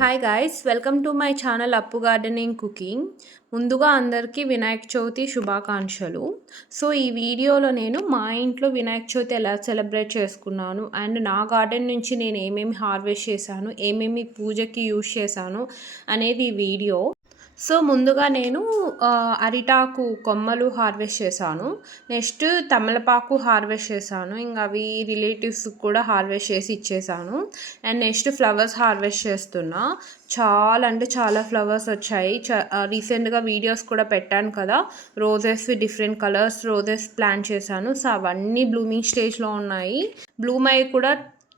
Hi guys, welcome to my channel అప్పు gardening cooking. ముందుగా అందరికీ వినాయక చవితి శుభాకాంక్షలు. సో ఈ వీడియోలో నేను మా ఇంట్లో వినాయక చవితి ఎలా సెలబ్రేట్ చేసుకున్నాను అండ్ నా గార్డెన్ నుంచి నేను ఏమేమి హార్వెస్ట్ చేశాను, ఏమేమి పూజకి యూజ్ చేశాను అనేది ఈ వీడియో. సో ముందుగా నేను అరిటాకు కొమ్మలు హార్వెస్ట్ చేశాను. నెక్స్ట్ తమలపాకు హార్వెస్ట్ చేశాను. ఇంకా అవి రిలేటివ్స్కి కూడా హార్వెస్ట్ చేసి ఇచ్చేసాను. అండ్ నెక్స్ట్ ఫ్లవర్స్ హార్వెస్ట్ చేస్తున్నా. చాలా అంటే చాలా ఫ్లవర్స్ వచ్చాయి. రీసెంట్గా వీడియోస్ కూడా పెట్టాను కదా, roses different colours roses plant చేశాను. సో అవన్నీ బ్లూమింగ్ స్టేజ్లో ఉన్నాయి. బ్లూమ్ అయ్యి కూడా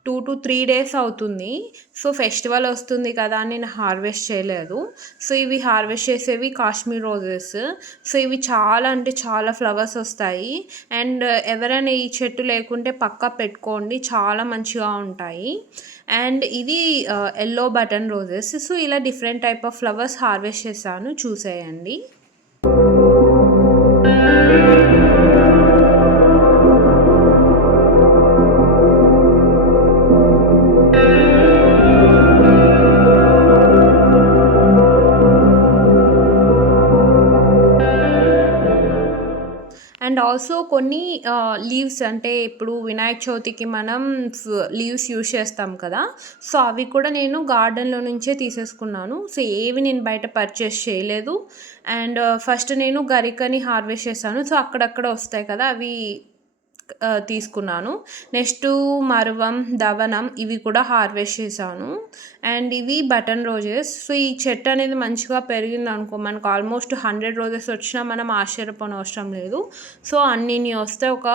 2 to 3 days అవుతుంది. సో ఫెస్టివల్ వస్తుంది కదా అని నేను హార్వెస్ట్ చేయలేదు. సో ఇవి హార్వెస్ట్ చేసేవి కాశ్మీర్ రోజెస్. సో ఇవి చాలా అంటే చాలా ఫ్లవర్స్ వస్తాయి. అండ్ ఎవరైనా ఈ చెట్టు లేకుంటే పక్కా పెట్టుకోండి, చాలా మంచిగా ఉంటాయి. అండ్ ఇది ఎల్లో బటన్ రోజెస్. సో ఇలా different type of flowers harvest చేశాను, చూసేయండి. అండ్ ఆల్సో కొన్ని లీవ్స్, అంటే ఇప్పుడు వినాయక చవితికి మనం లీవ్స్ యూజ్ చేస్తాం కదా, సో అవి కూడా నేను గార్డెన్లో నుంచే తీసేసుకున్నాను. సో ఏవి నేను బయట పర్చేస్ చేయలేదు. అండ్ ఫస్ట్ నేను గరికని హార్వెస్ట్ చేశాను. సో అక్కడక్కడ వస్తాయి కదా, అవి తీసుకున్నాను. నెక్స్ట్ మరువం, దవనం ఇవి కూడా హార్వెస్ట్ చేశాను. అండ్ ఇవి బటన్ రోజెస్. సో ఈ చెట్టు అనేది మంచిగా పెరిగింది అనుకో, మనకు ఆల్మోస్ట్ 100 రోజెస్ వచ్చినా మనం ఆశ్చర్యపోని అవసరం లేదు. సో అన్ని వస్తే ఒక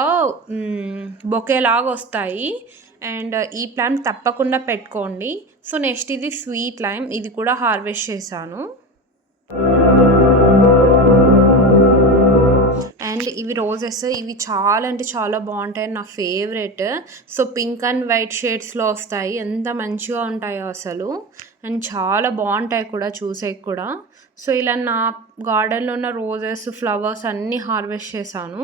బొకేలాగా వస్తాయి. అండ్ ఈ ప్లాంట్ తప్పకుండా పెట్టుకోండి. సో నెక్స్ట్ ఇది స్వీట్ లైమ్, ఇది కూడా హార్వెస్ట్ చేశాను. అండ్ ఇవి రోజెస్, ఇవి చాలా అంటే చాలా బాగుంటాయి, నా favourite. So pink and white షేడ్స్లో వస్తాయి, ఎంత మంచిగా ఉంటాయో అసలు. అండ్ చాలా బాగుంటాయి కూడా చూసేకి కూడా. సో ఇలా నా గార్డెన్లో ఉన్న రోజెస్, ఫ్లవర్స్ అన్నీ హార్వెస్ట్ చేశాను.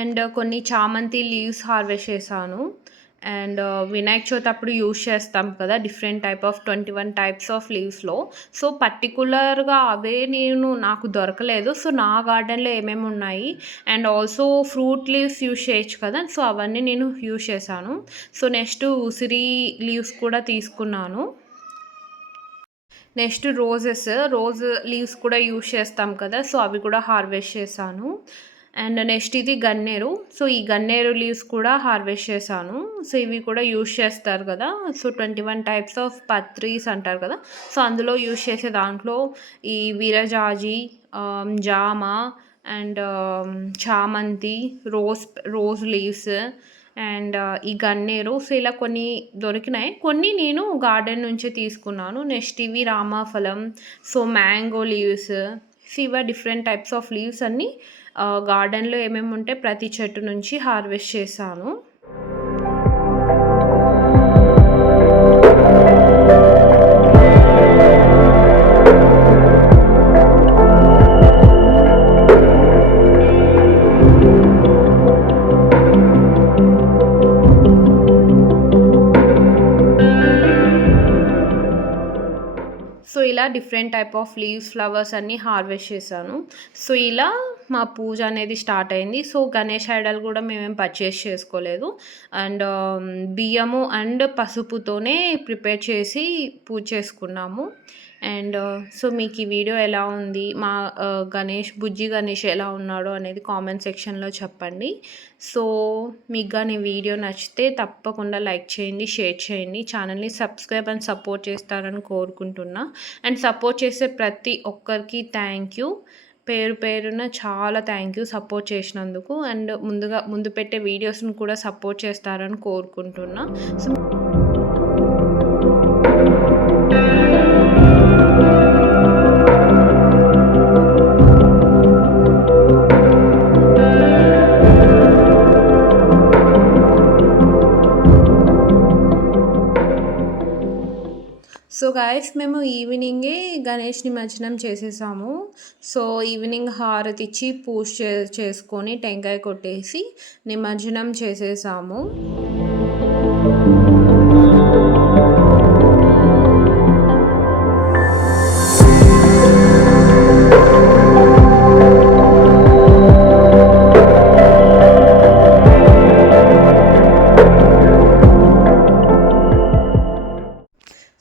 అండ్ కొన్ని చామంతి లీవ్స్ హార్వెస్ట్ చేశాను. అండ్ వినాయక చవితి అప్పుడు యూజ్ చేస్తాం కదా different type of 21 types of లీవ్స్లో. సో పర్టికులర్గా అవే నాకు దొరకలేదు. సో నా గార్డెన్లో ఏమేమి ఉన్నాయి and also fruit leaves use చేయొచ్చు కదా, సో అవన్నీ నేను యూజ్ చేశాను. సో నెక్స్ట్ ఉసిరి లీవ్స్ కూడా తీసుకున్నాను. నెక్స్ట్ రోజ్ లీవ్స్ కూడా యూజ్ చేస్తాం కదా, సో అవి కూడా హార్వెస్ట్ చేశాను. అండ్ నెక్స్ట్ ఇది గన్నేరు. సో ఈ గన్నేరు లీవ్స్ కూడా హార్వెస్ట్ చేశాను. సో ఇవి కూడా యూజ్ చేస్తారు కదా, సో 21 టైప్స్ ఆఫ్ పత్రీస్ అంటారు కదా, సో అందులో యూజ్ చేసే దాంట్లో ఈ వీరజాజి, జామ అండ్ చామంతి, రోజ్ లీవ్స్ అండ్ ఈ గన్నేరు. సో ఇలా కొన్ని దొరికినాయి, కొన్ని నేను గార్డెన్ నుంచే తీసుకున్నాను. నెక్స్ట్ ఇవి రామాఫలం, సో మ్యాంగో లీవ్స్. సో ఇవి డిఫరెంట్ టైప్స్ ఆఫ్ లీవ్స్ అన్నీ గార్డెన్లో ఏమేమి ఉంటే ప్రతి చెట్టు నుంచి హార్వెస్ట్ చేశాను. సో ఇలా different type of leaves, flowers అన్నీ హార్వెస్ట్ చేశాను. సో ఇలా మా పూజ అనేది స్టార్ట్ అయింది. సో గణేష్ ఐడల్ కూడా మేమేం పర్చేస్ చేసుకోలేదు. అండ్ బియ్యము అండ్ పసుపుతోనే ప్రిపేర్ చేసి పూజ చేసుకున్నాము. అండ్ సో మీకు ఈ వీడియో ఎలా ఉంది, మా బుజ్జి గణేష్ ఎలా ఉన్నాడో అనేది కామెంట్ సెక్షన్లో చెప్పండి. సో మీకు కానీ వీడియో నచ్చితే తప్పకుండా లైక్ చేయండి, షేర్ చేయండి, ఛానల్ని సబ్స్క్రైబ్ అండ్ సపోర్ట్ చేస్తారని కోరుకుంటున్నా. అండ్ సపోర్ట్ చేసే ప్రతి ఒక్కరికి థ్యాంక్ యూ. పేరు పేరున చాలా థ్యాంక్ యూ సపోర్ట్ చేసినందుకు. అండ్ ముందు పెట్టే వీడియోస్‌ని కూడా సపోర్ట్ చేస్తారని కోరుకుంటున్నా. సో గైస్ మేము ఈవినింగే గణేష్ నిమజ్జనం చేసేసాము. సో ఈవినింగ్ హారతిచ్చి పూజ చేసుకొని టెంకాయ కొట్టేసి నిమజ్జనం చేసేసాము.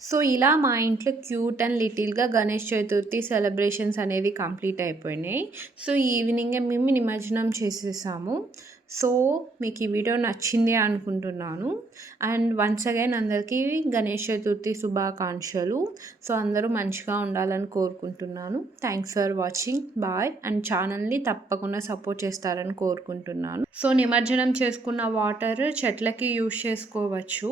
సో ఇలా మా ఇంట్లో క్యూట్ అండ్ లిటిల్‌గా గణేష్ చతుర్థి సెలబ్రేషన్స్ అనేది కంప్లీట్ అయిపోయినాయి. సో ఈవినింగే మేము నిమజ్జనం చేసేసాము. సో మీకు ఈ వీడియో నచ్చింది అనుకుంటున్నాను. అండ్ వన్స్ అగైన్ అందరికీ గణేష్ చతుర్థి శుభాకాంక్షలు. సో అందరూ మంచిగా ఉండాలని కోరుకుంటున్నాను. Thanks for watching. Bye. And ఛానల్‌ని తప్పకుండా సపోర్ట్ చేస్తారని కోరుకుంటున్నాను. సో నిమజ్జనం చేసుకున్న వాటర్ చెట్లకి యూజ్ చేసుకోవచ్చు.